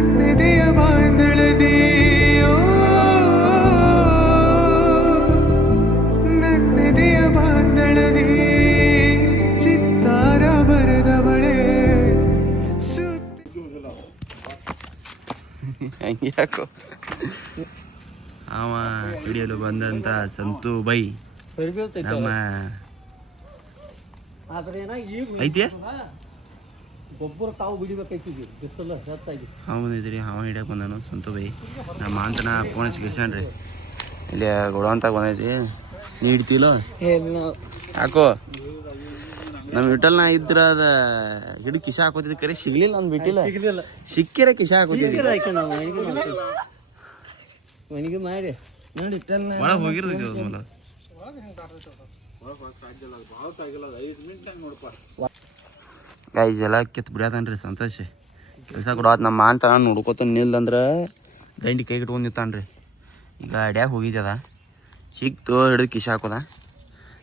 ನನ್ನೆದೆಯ ಬಾಂಧಳದಿ ನನ್ನೆದೆಯ ಬಾಂಧಳದಿ ಚಿತ್ತಾರ ಬರೆದವಳೆ ಯಾಕೋ ಅವ ಹಿಡಿಯಲು ಬಂದಂತ ಸಂತು ಬೈ ನಮ್ಮ ಐತಿಯ ಗೊಬ್ಬರ ತಾವು ಬಿಡಿಬೇಕಾಯ್ತಿದ್ವಿ ಬಿಸಿಲು ಹೆಚ್ಚಾಗಿ ಹೌದಿದ್ರಿ ಹಾವ ಹಿಡಿಯಕ್ಕೆ ಬಂದನು ಸಂತು ಬೈ ನಮ್ಮ ಅಂತನ ಫೋನ್ ಹಚ್ಚಿಸ್ಕೊಂಡ್ರಿ ಇಲ್ಲಿ ಗೊಡವಂತ ಬಂದೈತಿ ನೀ ಹಿಡ್ತಿಲ್ಲ ಯಾಕೋ ನಮ್ಮ ವಿಟಲ್ನ ಇದ್ರ ಅದ ಹಿಡಿದು ಕಿಶ ಹಾಕೋತಿದ್ ಕರೆ ಸಿಗ್ಲಿಲ್ಲ ಅಂದ್ ಬಿಟ್ಟಿಲ್ಲ ಸಿಕ್ಕಿರ ಕಿಶ ಹಾಕೋತಿದ್ವಿ ಮನೆಗೆ ಮಾಡಿ ನೋಡಿ ಒಳಗೆ ಹೋಗಿರೋದು ಗೈಸ್ ಎಲ್ಲ ಕಿತ್ತು ಬಿಡ್ಯಾತನ್ರಿ ಸಂತೋಷ್ ಕೆಲಸ ಕೊಡೋದು ನಮ್ಮ ಅಂತ ನೋಡ್ಕೋತ ನಿಲ್ಲಂದ್ರೆ ದಂಡಿ ಕೈ ಕಟ್ಕೊಂಡು ನಿಂತಾನ್ರಿ ಈಗ ಅಡ್ಯಾಗ ಹೋಗಿದ್ಯದ ಸಿಕ್ತು ಹಿಡಿದು ಕಿಶ ಹಾಕೋದ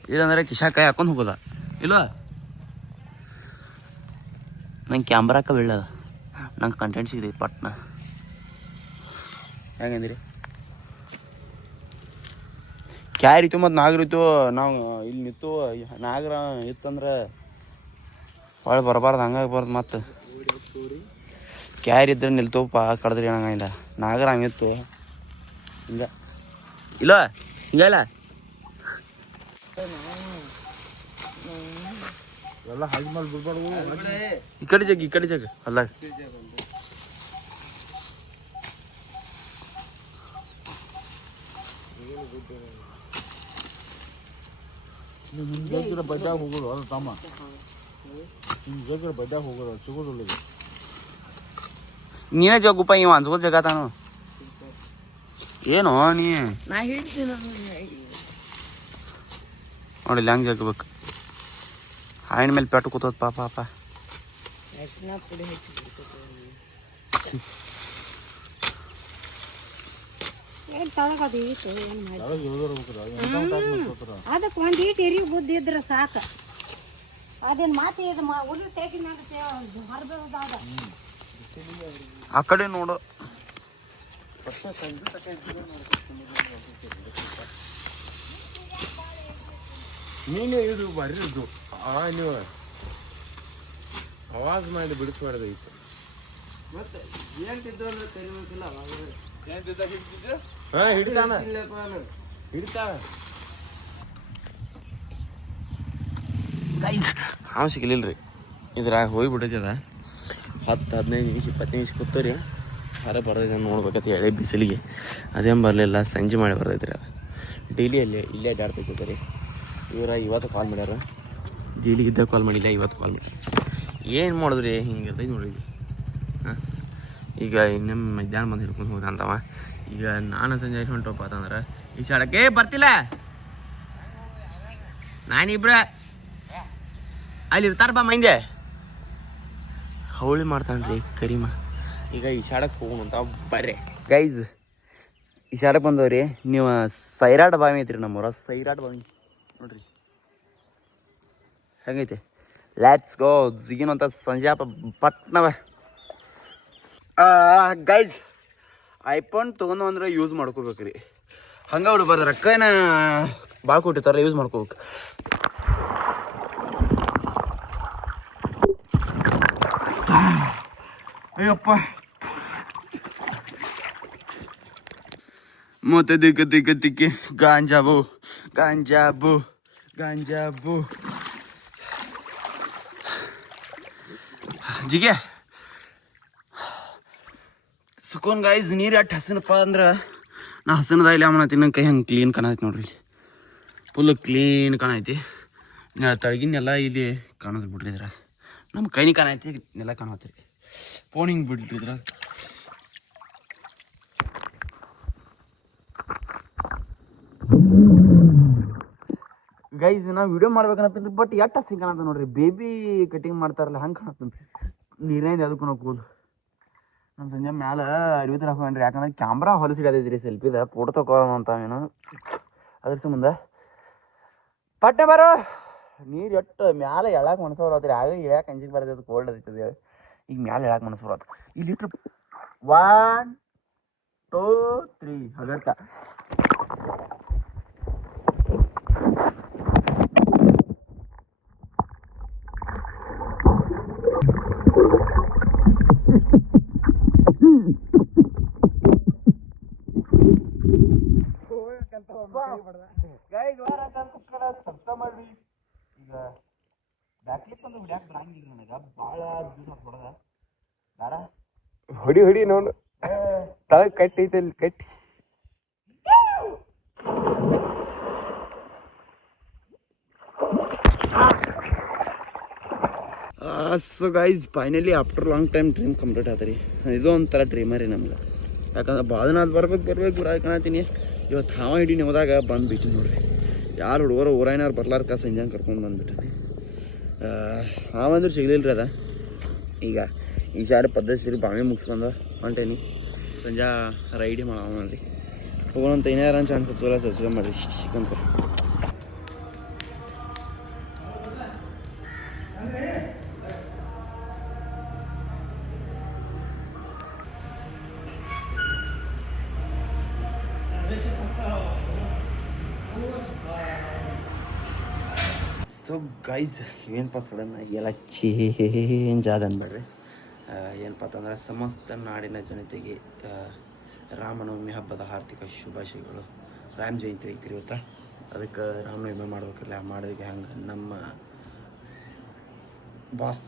ಇಲ್ಲಾಂದ್ರೆ ಕಿಶ ಕೈ ಹಾಕೊಂಡು ಹೋಗೋದ ಇಲ್ವ ನಂಗೆ ಕ್ಯಾಮ್ರಾಕ ಬೀಳದ ನಂಗೆ ಕಂಟೆಂಟ್ ಸಿಗ್ತೈತಿ ಪಟ್ನ ಹೆಂಗಂದಿರಿ ಕ್ಯಾರಿತ್ತು ಮತ್ತು ನಾಗರಿತ್ತು ನಾವು ಇಲ್ಲಿ ನಿಂತು ನಾಗರ ಇತ್ತಂದ್ರೆ ಹೊಳೆ ಬರಬಾರ್ದು ಹಂಗಾಗಿ ಬರ್ದು ಮತ್ತು ಕ್ಯಾರಿ ಇದ್ರೆ ನಿಲ್ತವಪ್ಪ ಕಡ್ದ್ರಿ ಹಂಗಿಲ್ಲ ನಾಗರ ಹಂಗಿತ್ತು ಹಿಂಗ ಇಲ್ಲ ಹಿಂಗಲ್ಲ ಎಲ್ಲ ಹಾಗೆ ಮಾಡಿ ಬಿಡ್ಬಾರ್ದು ಈ ಕಡೆ ಜಗ್ ಅಲ್ಲ ಹಿಂಗೆ ಬಡ್ಡಾಗ ಹೋಗೋದು ಅದು ತಮ್ಮ ಹಿಂಗೆ ಬಡ್ಡಾಗ ಹೋಗೋದು ಸಿಗೋದಿಲ್ಲ ನೀನೇ ಜಗ್ಗುಪ್ಪ ಇವ ಅನ್ಸ್ಕೋತ ಜಗತಾನು ಏನು ನೀ ನಾ ಹೇಳ್ತೀನಿ ನೋಡಿಲ್ಲ ಹಂಗೆ ಜಗ್ಬೇಕು ಹಾಯಿನ ಮೇಲೆ ಪೆಟ್ಟು ಕೂತದ ಪಾಪ ಅದಕ್ಕೆ ಒಂದು ಈಟ್ ಎರಿ ಬುದ್ಧಿ ಇದ್ರೆ ಸಾಕು ಅದೇನು ಮಾತಿ ಇದು ಉಳಿ ತೆಗಿನ ಹರಿದ ಆ ಕಡೆ ನೋಡು ನೀನೇ ಇದು ಬರ್ರಿ ಇದು ನೀವು ಆವಾಜ್ ಮಾಡಿ ಬಿಡಿಸ್ಬಾರ್ದೈತೆ ಮತ್ತೆ ಏನ್ತಿದ್ದು ಕರಿಬೇಕಿಲ್ಲ ಹಿಡಿತಾನ ಹಿಡಿತಾನ ಗೈಸ್ ಹಾವು ಸಿಗಲಿಲ್ಲ ರೀ ಇದ್ರಾಗ ಹೋಗಿಬಿಟ್ಟೈತದ 10-15 ನಿಮಿಷ 20 ನಿಮಿಷ ಕೂತರಿ ಹೊರ ಬರ್ತೈತೆ ನೋಡ್ಬೇಕಂತ ಹೇಳಿ ಬಿಸಿಲಿಗೆ ಅದೇನು ಬರಲಿಲ್ಲ ಸಂಜೆ ಮಾಡಿ ಬರ್ತೈತೆ ರೀ ಅದು ಡೈಲಿ ಇಲ್ಲೇ ಅಡ್ಡಾಡ್ತೈತೆ ರೀ ಇವತ್ತು ಕಾಲ್ ಮಾಡ್ಯಾರ ಡೈಲಿ ಇದ್ದಾಗ ಕಾಲ್ ಮಾಡಿಲ್ಲ ಇವತ್ತು ಕಾಲ್ ಮಾಡಿ ಏನು ಮಾಡಿದ್ರಿ ಹಿಂಗೆ ಇರ್ತೈತೆ ನೋಡ್ರಿ ಹಾಂ ಈಗ ಇನ್ನೂ ಮಧ್ಯಾಹ್ನ ಬಂದು ಹಿಡ್ಕೊಂಡು ಹೋಗಂತವ ಈಗ ನಾನು ಸಂಜೆ ಹೊಂಟಪ್ಪ ಅಂತಂದ್ರೆ ಈ ಶಾಡಕ್ಕೆ ಬರ್ತಿಲ್ಲ ನಾನಿಬ್ರ ಅಲ್ಲಿ ಇರ್ತಾರಪ್ಪ ಮಂದೆ ಹೌಳಿ ಮಾಡ್ತಾನ್ರಿ ಕರಿಮ ಈಗ ಈ ಶಾಡಕ್ಕೆ ಹೋಗೋಣ ಅಂತ ಬರ್ರಿ ಗೈಸ್ ಈ ಶಾಡಕ್ಕೆ ಬಂದವ್ರಿ ನೀವು ಸೈರಾಟ್ ಬಾವಿ ಐತ್ರಿ ನಮ್ಮೂರ ಸೈರಾಟ್ ಬಾವಿ ನೋಡ್ರಿ ಹೆಂಗೈತೆ ಲೆಟ್ಸ್ ಗೋ ಜಿಗಿನಂತ ಸಂಜೆ ಪಟ್ನವ ಗೈಸ್ ಐಫೋನ್ ತೊಗೊಂಡು ಅಂದ್ರೆ ಯೂಸ್ ಮಾಡ್ಕೋಬೇಕ್ರಿ ಹಂಗೆ ಬಿಡ್ಬಾರ್ದು ರೊಕ್ಕನ ಭಾಳ ಕೊಟ್ಟಿರ್ತಾರ ಯೂಸ್ ಮಾಡ್ಕೋಬೇಕು ಅಯ್ಯಪ್ಪ ಮತ್ತೆ ದಿಕ್ಕೆ ಗಾಂಜಾಬು ಜಿಗೆ ಸುಕೋನ್ ಗೈಸ್ ನೀರು ಅಷ್ಟು ಹಸನಪ್ಪ ಅಂದ್ರೆ ನಾ ಹಸನದ ಇಲ್ಲಿ ಅಮ್ಮನ ತಿನ್ನೋ ಕೈ ಹಂಗೆ ಕ್ಲೀನ್ ಕಾಣೈತಿ ನೋಡ್ರಿ ಫುಲ್ ಕ್ಲೀನ್ ಕಾಣೈತಿ ತಳಗಿನೆಲ್ಲ ಇಲ್ಲಿ ಕಾಣೋದು ಬಿಡ್ರಿ ಇದ್ರಾಗ ನಮ್ಮ ಕೈನಿ ಕಾಣೈತಿ ನೆಲ ಕಾಣತ್ರಿ ಫೋನ್ ಹಿಂಗೆ ಬಿಡ್ರಿ ಇದ್ರಾಗ ಗೈಸ್ ನಾವು ವಿಡಿಯೋ ಮಾಡ್ಬೇಕನ್ನತ್ತೀವಿ ಬಟ್ ಎಷ್ಟು ಹಸಿ ಕಾಣತ್ತ ನೋಡ್ರಿ ಬೇಬಿ ಕಟಿಂಗ್ ಮಾಡ್ತಾರಲ್ಲ ಹಂಗೆ ಕಾಣತ್ತನ್ರಿ ನೀರೇನು ಅದಕ್ಕೂ ನಾವು ಕೂಲ್ ನಮ್ಮ ಸಂಜೆ ಮ್ಯಾಲೆ ಅರಿವಿ ತರ ಹಾಕೊಂಡ್ರಿ ಯಾಕಂದ್ರೆ ಕ್ಯಾಮ್ರಾ ಹೊಲಸಿಡತೈತ್ರಿ ಸೆಲ್ಫಿದ ಫೋಟೋ ತಗೋಣ ಅಂತಾವೇನು ಅದ್ರ ಸಂಬಂಧ ಪಟ್ಟೆ ಬರೋ ನೀರು ಎಟ್ಟು ಮ್ಯಾಲೆ ಎಳಕ್ಕೆ ಮನಸ್ಸು ಬರತ್ರಿ ಆಗ ಇಳ್ಯಾಕೆ ಅಂಜಿಗೆ ಬರ್ತೈತೆ ಕೋಲ್ಡ್ ಅದೈತದ ಈಗ ಮ್ಯಾಲೆ ಎಳಕ್ಕೆ ಮನಸ್ಸು ಬರತ್ತೆ ಇಲ್ಲಿ ಇಟ್ರೆ 1 2 3 ಹಗರ್ತ ಮಾಡ್ರಿ ಈಗ ಬ್ಯಾಕ್ಲಿಪ್ ಅಂತ ಹುಡ್ಯಾಕ್ ಬರಂಗಿಲ್ಲ ನನಗೆ ಭಾಳ ದಿವಸ ಹೊಡೆದ ಬೇಡ ಹೊಡಿ ನೋಡು ತಳ ಕಟ್ಟಿ ಐತಲ್ಲಿ ಕಟ್ಟಿ so guys finally after long time dream complete ಆತ ರೀ ಇದು ಒಂಥರ ಡ್ರೀಮರ್ ರೀ ನಮ್ಗೆ ಯಾಕಂದ್ರೆ ಭಾಳ ದಿನ ಅದು ಬರ್ಬೇಕು ಬರಾಕಣತೀನಿ ಇವತ್ತು ಹಾವ ಹಿಡೀನಿ ಹೋದಾಗ ಬಂದುಬಿಟ್ಟು ನೋಡ್ರಿ ಯಾರು ಹುಡುಗರು ಊರಾಯಿನವ್ರು ಬರ್ಲಾರ್ಕ ಸಂಜೆ ಕರ್ಕೊಂಡು ಬಂದುಬಿಟ್ಟಿನಿ ಹಾವಂದ್ರೆ ಸಿಗಲಿಲ್ಲ ರೀ ಅದ ಈಗ ಈ ಸಾರಿ ಪದ್ಧತಿ ಬಾವಿ ಮುಗಿಸ್ಕೊಂಡು ಹೊಂಟೇನಿ ಸಂಜೆ ರೈಡಿ ಮಾಡೀ ಹೋಗೋಣಂತ ಏನಾರ ಚಾನ್ಸ್ ಸಬ್ಸ್ಕ್ರೈಬ್ ಮಾಡಿರಿ ಚಿಕನ್ ಸೊ ಗೈಸ್ ಏನಪ್ಪ ಸಡನ್ ಎಲ್ಲ ಚೇಂಜ್ ಆದ ಅನ್ಬೇಡ್ರಿ ಏನಪ್ಪ ಅಂತಂದ್ರೆ ಸಮಸ್ತ ನಾಡಿನ ಜನತೆಗೆ ರಾಮನವಮಿ ಹಬ್ಬದ ಆರ್ಥಿಕ ಶುಭಾಶಯಗಳು. ರಾಮ ಜಯಂತಿ ಐತ್ರಿ ಇವತ್ತು, ಅದಕ್ಕೆ ರಾಮನವಮಿ ಮಾಡ್ಬೇಕಲ್ಲ ಮಾಡಿದಕ್ಕೆ ಹಂಗೆ ನಮ್ಮ ಬಾಸ್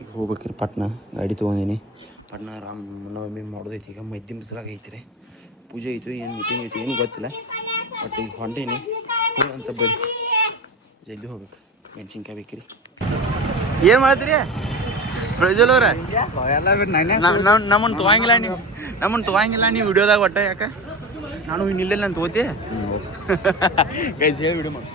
ಈಗ ಹೋಗ್ಬೇಕ್ರಿ ಪಟ್ನ ಗಾಡಿ ತೊಗೊಂಡಿನಿ. ಪಟ್ನ ರಾಮನವಮಿ ಮಾಡೋದೈತಿ. ಈಗ ಮಧ್ಯಮ ಬಿಸಿಲಾಗ ಐತ್ರಿ, ಪೂಜೆ ಐತಿ, ಏನು ಮೀಟಿಂಗ್ ಐತಿ ಏನು ಗೊತ್ತಿಲ್ಲ, ಬಟ್ ಈಗ ಹೊಂಟೇನಿ ಅಂತ ಬರ್ರಿ ಜಲ್ದಿ ಹೋಗ್ಬೇಕು. ಮೆಣಸಿನ್ಕಾಯಿ ಬೇಕ್ರಿ. ಏನು ಮಾಡ್ತೀರಿ ಪ್ರಜ್ವಲ್ ಅವ್ರ? ನಮ್ಮನ್ನು ತೊಗೊಂಗಿಲ್ಲ ನೀವು ವಿಡಿಯೋದಾಗ ಒಟ್ಟ ಯಾಕೆ ನಾನು ಇನ್ನಿಲ್ಲ ನಾನು ತಗೋತಿ ಗೈಸ್ ಹೇಳಿ ವಿಡಿಯೋ ಮಾಡಿ.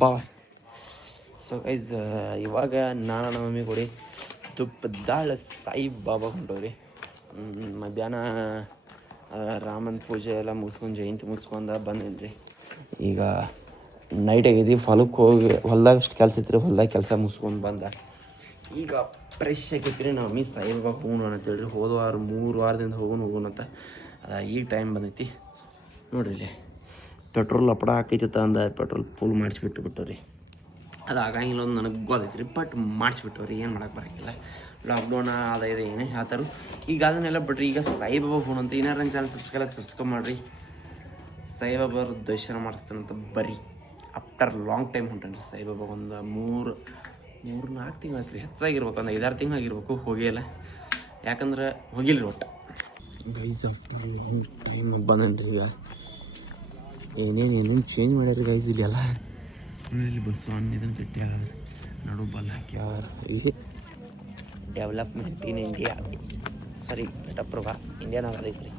ಬಾ ಸೊ ಗೈಸ್ ಇವಾಗ ನಾರಾಯಣನವಮಿ ಕೊಡಿ ತುಪ್ಪದಾಳ ಸಾಯಿಬಾಬಾ ಹೊಂಟವ್ರಿ. ಮಧ್ಯಾಹ್ನ ರಾಮನ ಪೂಜೆ ಎಲ್ಲ ಮುಗಿಸ್ಕೊಂಡು ಜಯಂತಿ ಮುಗಿಸ್ಕೊಂಡು ಬಂದೇನ್ರಿ. ಈಗ ನೈಟ್ ಆಗೈತಿ, ಹೊಲಕ್ಕೆ ಹೋಗಿ ಹೊಲ್ದಾಗ ಅಷ್ಟು ಕೆಲಸ ಇತ್ತು ರೀ, ಹೊಲ್ದಾಗ ಕೆಲಸ ಮುಗಿಸ್ಕೊಂಡು ಬಂದ ಈಗ ಫ್ರೆಶ್ ಆಗೈತಿ ರೀ. ನವಮಿ ಸಾಯಿಬಾಬಾ ಹೋಗೋಣ ಅಂತೇಳಿ ಹೋದ ವಾರ 3 ವಾರದಿಂದ ಹೋಗೋಣ ಅಂತ ಈಗ ಟೈಮ್ ಬಂದೈತಿ ನೋಡ್ರಿ. ಇಲ್ಲಿ ಪೆಟ್ರೋಲ್ ಅಪ್ಪಡ ಹಾಕೈತಿತ್ತ ಅಂದ ಪೆಟ್ರೋಲ್ ಫುಲ್ ಮಾಡಿಸ್ಬಿಟ್ಟು ರೀ. ಅದು ಆಗಂಗಿಲ್ಲ ಒಂದು ನನಗೆ ಗೊತ್ತೈತಿ ರೀ, ಬಟ್ ಮಾಡಿಸ್ಬಿಟ್ಟು ರೀ, ಏನು ಮಾಡೋಕೆ ಬರೋಂಗಿಲ್ಲ. ಲಾಕ್ಡೌನ್ ಅದ ಏನೇ ಹೇಳ್ತಾರು. ಈಗ ಅದನ್ನೆಲ್ಲ ಬಿಡ್ರಿ, ಈಗ ಸಾಯಿಬಾಬಾ ಫೋನ್ ಅಂತ ಏನಾರ ನನ್ನ ಚಾನಲ್ ಸಬ್ಸ್ಕ್ರೈಬ್ ಮಾಡಿರಿ. ಸಾಯಿಬಾಬಾರ ದರ್ಶನ ಮಾಡಿಸ್ತಾನಂತ ಬರ್ರಿ. ಆಫ್ಟರ್ ಲಾಂಗ್ ಟೈಮ್ ಹೊಂಟೇನಿ ರೀ ಸಾಯಿಬಾಬಾ. ಒಂದು 3-4 ತಿಂಗಳು ಆಯ್ತು ರೀ, ಹೆಚ್ಚಾಗಿರ್ಬೇಕು, ಒಂದು 5-6 ತಿಂಗಳು ಆಗಿರ್ಬೇಕು ಹೋಗಿಲ್ಲ. ಯಾಕಂದ್ರೆ ಹೋಗಿಲ್ಲ ರೀ ಒಟ್ಟು. ಗೈಸ್ ಆಫ್ಟರ್ ಲಾಂಗ್ ಟೈಮ್ ಬಂದೇನಿ ರೀ. ಈಗ ಏನೇನು ಚೇಂಜ್ ಮಾಡ್ಯಾರ ಗೈಸ್ ಇಲ್ಲೆಲ್ಲ. ಇಲ್ಲಿ ಬಸ್ಸು ಇದನ್ನು ಕಟ್ಟ್ಯಾರ, ನಡು ಬಲ್ ಹಾಕ್ಯಾರ. ಇಲ್ಲಿ ಡೆವಲಪ್ಮೆಂಟ್ ಇನ್ ಇಂಡಿಯಾ, ಸಾರಿ ಘಟಪ್ರಭಾ ಇಂಡಿಯಾನಾಗ ಅದೈತೆ ರೀ.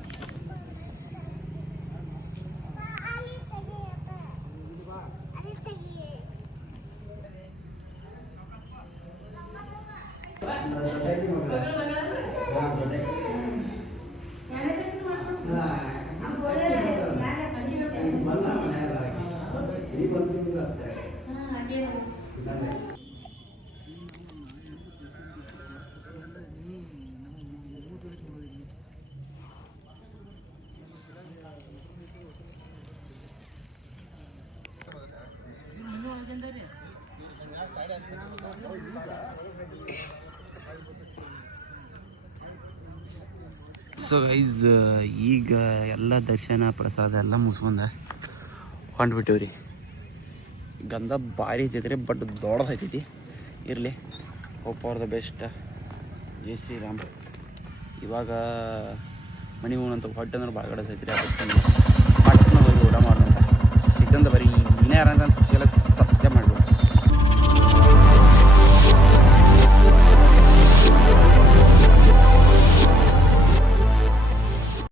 ಸೊ ಗೈಸ್ ಈಗ ಎಲ್ಲ ದರ್ಶನ ಪ್ರಸಾದ ಎಲ್ಲ ಮುಗಿಸ್ಕೊಂಡು ಹೊಂಟ್ಬಿಟ್ಟಿವಿ ರೀ. ಗಂಧ ಭಾರಿ ಐತೈತಿ ರೀ, ಬಟ್ ದೊಡ್ಡದು ಐತೈತಿ. ಇರಲಿ, ಹೋಪ್ ಫಾರ್ ದ ಬೆಸ್ಟ್. ಜೈ ಶ್ರೀರಾಮ್. ಇವಾಗ ಮನೆಗೆ ಹೋಗೋಣಂತ ಹೊಟ್ಟೆ ಅಂದ್ರೆ ಭಾಳ ಕಡೆ ಐತಿ ರೀ. ಅದಕ್ಕೆ ಪಟ್ಟಣ ಹೋಗಿ ಊಟ ಮಾಡೋಣ. ಇದಂತ ಬರೀ ಇನ್ನೇ ಯಾರಂತ